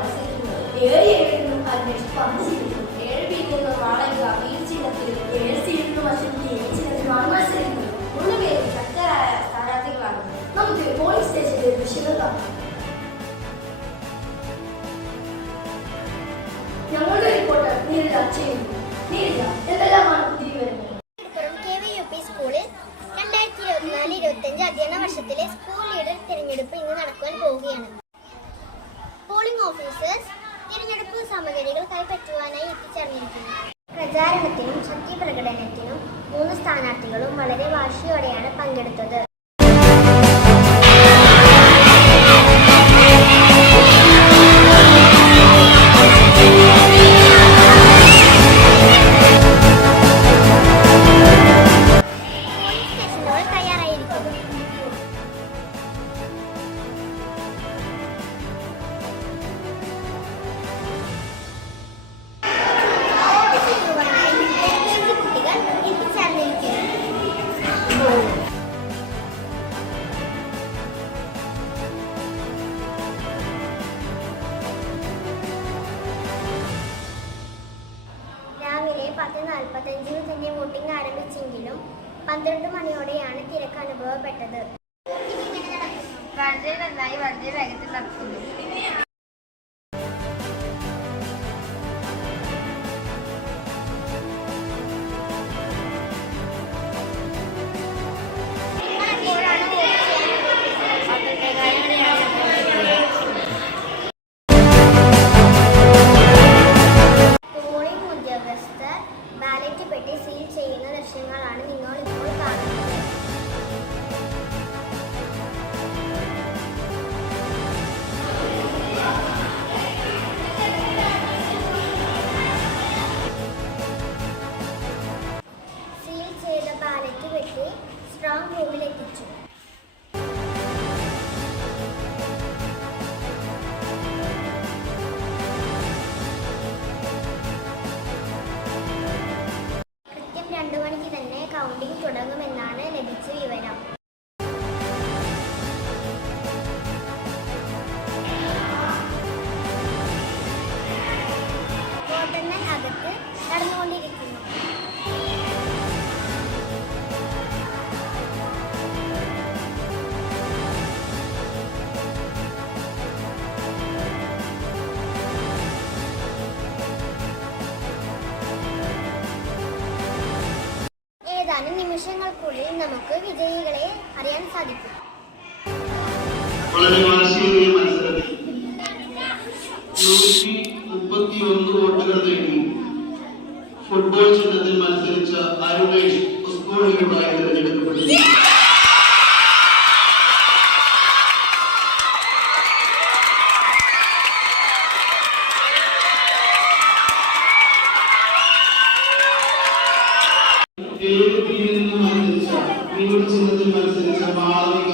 മത്സരിക്കുന്നത്. 7-7 അന്വേഷിച്ച് പന്ത് ചിരിക്കുന്നു. 7 വീഴുന്ന വാടക വീഴ്ചയിടത്തിൽ 7 സീഡിന് വശം ചിഹ്നത്തിലാണ് മത്സരിക്കുന്നത്. 3 പേരും ശക്തരായ സ്ഥാനാർത്ഥികളാണ്. നമുക്ക് പോളിംഗ് സ്റ്റേഷനിലെ ദൃശ്യങ്ങൾ കാണാം. ഞങ്ങളുടെ റിപ്പോർട്ടർ നീരജ ചെയ്യുന്നു. നീരജ, എന്തെല്ലാമാണ് പുതിയ വിവരങ്ങൾ? സ്കൂളിൽ 2024-25 അധ്യയന വർഷത്തിലെ സ്കൂൾ ലീഡർ തിരഞ്ഞെടുപ്പ് ഇന്ന് നടക്കുവാൻ പോവുകയാണ്. പോളിംഗ് ഓഫീസേഴ്സ് തിരഞ്ഞെടുപ്പ് സാമഗ്രികൾ കൈപ്പറ്റുവാനായി എത്തിച്ചേർന്നിരിക്കുന്നു. പ്രചാരണത്തിനും ശക്തി പ്രകടനത്തിനും 3 സ്ഥാനാർത്ഥികളും വളരെ വാശിയോടെയാണ് പങ്കെടുത്തത്. രാവിലെ 10:45 തന്നെ വോട്ടിംഗ് ആരംഭിച്ചെങ്കിലും 12 മണിയോടെയാണ് തിരക്ക് അനുഭവപ്പെട്ടത്. വളരെ നന്നായി, വളരെ വേഗത്തിൽ നടക്കുന്നു. ബാലറ്റ് പെട്ടി സീൽ ചെയ്യുന്ന ദൃശ്യങ്ങളാണ് നിങ്ങൾ ഇപ്പോൾ കാണുന്നത്. സീൽ ചെയ്ത ബാലറ്റ് പെട്ടി സ്ട്രോങ് റൂമിൽ എത്തിച്ചു. കൃത്യം 2 മണിക്ക് തന്നെ കൗണ്ടിംഗ് തുടങ്ങുമെന്നാണ് ലഭിച്ച വിവരം. വോട്ടെണ്ണൽ അകത്ത് നടന്നുകൊണ്ടിരിക്കുന്നു. ഏതാനും നിമിഷങ്ങൾക്കുള്ളിൽ നമുക്ക് വിജയികളെ അറിയാൻ സാധിക്കും. വളരെ വാശിയേറിയ മത്സരത്തിൽ 131 വോട്ടുകൾ നേടി ഫുട്ബോൾ ചിഹ്നത്തിൽ മത്സരിച്ച അരുണേഷ് സ്കൂൾ ലീഡറായി തിരഞ്ഞെടുക്കപ്പെട്ടിരിക്കുന്നു. ചിഹ്നത്തിൽ മത്സരിച്ച മാളവിക